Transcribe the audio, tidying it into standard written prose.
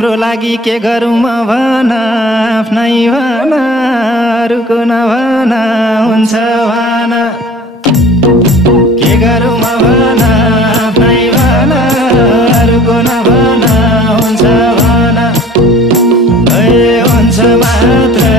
तिम्रो लागि के गरौँ म भन आफ्नै भन अरूको नभन हुन्छ भन के गरौँ म भन आफ्नै भन अरूको नभन हुन्छ भन हुन्छ मात्र